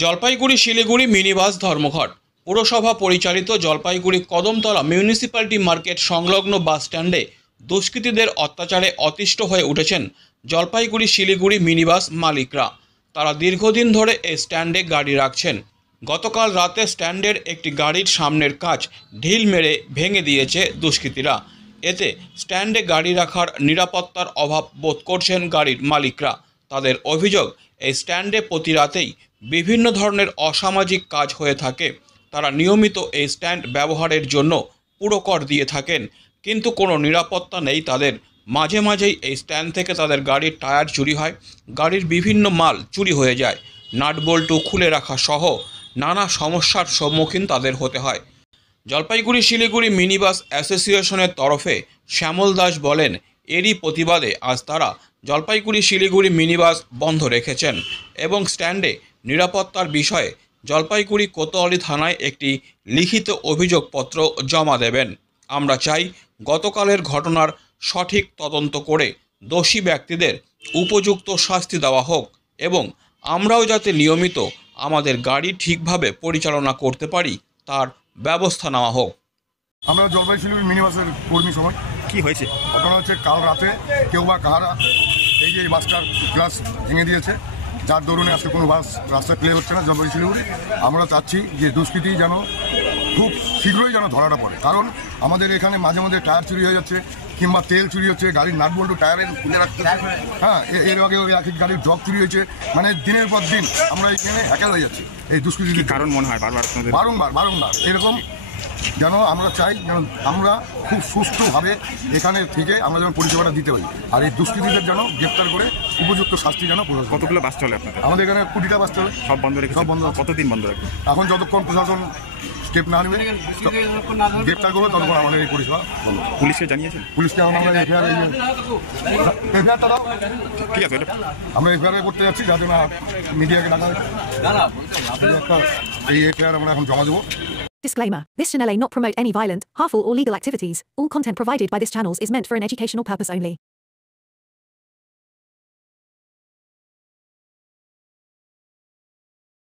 Jalpaiguri Siliguri minibus ধর্মঘট। পুরসভা পরিচালিত জলপাইগুড়ি কদমতলা মিউনিসিপ্যালিটি মার্কেট সংলগ্ন বাস স্ট্যান্ডে দুষ্কৃতীদের অত্যাচারে অতিষ্ঠ হয়ে উঠেছেন জলপাইগুড়ি শিলিগুড়ি মিনিবাস মালিকরা। তারা দীর্ঘদিন ধরে এই স্ট্যান্ডে গাড়ি রাখছেন। গতকাল রাতে স্ট্যান্ডের একটি গাড়ির সামনের কাচ ঢিল মেরে ভেঙে দিয়েছে দুষ্কৃতীরা। এতে স্ট্যান্ডে গাড়ি রাখার নিরাপত্তার অভাব বোধ করছেন গাড়ির মালিকরা। তাদের অভিযোগ, এই স্ট্যান্ডে প্রতি রাতেই বিভিন্ন ধরনের অসামাজিক কাজ হয়ে থাকে। তারা নিয়মিত এই স্ট্যান্ড ব্যবহারের জন্য পুরো কর দিয়ে থাকেন, কিন্তু কোনো নিরাপত্তা নেই তাদের। মাঝে মাঝেই এই স্ট্যান্ড থেকে তাদের গাড়ির টায়ার চুরি হয়, গাড়ির বিভিন্ন মাল চুরি হয়ে যায়, নাট বল্টু খুলে রাখা সহ নানা সমস্যার সম্মুখীন তাদের হতে হয়। জলপাইগুড়ি শিলিগুড়ি মিনিবাস অ্যাসোসিয়েশনের তরফে শ্যামল দাস বলেন, এরই প্রতিবাদে আজ তারা জলপাইগুড়ি শিলিগুড়ি মিনিবাস বন্ধ রেখেছেন এবং স্ট্যান্ডে নিরাপত্তার বিষয়ে জলপাইগুড়ি কোতোয়ালি থানায় একটি লিখিত অভিযোগপত্র জমা দেবেন। আমরা চাই গতকালের ঘটনার সঠিক তদন্ত করে দোষী ব্যক্তিদের উপযুক্ত শাস্তি দেওয়া হোক এবং আমরাও যাতে নিয়মিত আমাদের গাড়ি ঠিকভাবে পরিচালনা করতে পারি তার ব্যবস্থা নেওয়া হোক। আমরা জলপাইগুড়ি শিলিগুড়ি মিনিবাসের কর্মী সবাই। কি হয়েছে? ঘটনা হচ্ছে, কাল রাতে কেউ বা কাহারা এই যে বাসটার গ্লাস ভেঙে দিয়েছে, যার দরুনে আজকে কোনো বাস রাস্তা ক্লিয়ার হচ্ছে না জলপাইগুড়ি শিলিগুড়ি। আমরা চাচ্ছি যে দুষ্কৃতী যেন খুব শীঘ্রই যেন ধরাটা পড়ে, কারণ আমাদের এখানে মাঝে মাঝে টায়ার চুরি হয়ে যাচ্ছে কিংবা তেল চুরি হচ্ছে, গাড়ির নাট বল্টু টায়ারে খুলে রাখতে। হ্যাঁ, এর আগে ওই এক গাড়ির জগ চুরি হয়েছে। মানে দিনের পর দিন আমরা এখানে হ্যাকার হয়ে যাচ্ছি এই দুষ্কৃতির কারণ মনে হয় বারংবার এরকম। যেন আমরা চাই যেন আমরা খুব সুষ্ঠুভাবে এখানে থেকে আমরা যেন পরিষেবাটা দিতে পারি, আর এই দুষ্কৃতীদের যেন গ্রেপ্তার করে উপযুক্ত শাস্তি যেন। কতগুলো বাস চলে আপনাদের? আমাদের এখানে 20টা বাস চলে। সব বন্ধ রেখে? সব বন্ধ। কতদিন বন্ধ রাখবে? এখন যতক্ষণ প্রশাসন স্টেপ না নেবে, গ্রেপ্তার করবে, ততক্ষণ আমাদের এই পরিষেবা বন্ধ। পুলিশকে জানিয়েছেন? পুলিশকে আমরা এফআইআরটা দাও। ঠিক আছে, আমরা এফআইআর করতে যাচ্ছি, যাতে না মিডিয়াকে ডাকা এই এফআইআর আমরা এখন জমা দেবো। Disclaimer. This channel may not promote any violent, harmful or legal activities. All content provided by this channel is meant for an educational purpose only.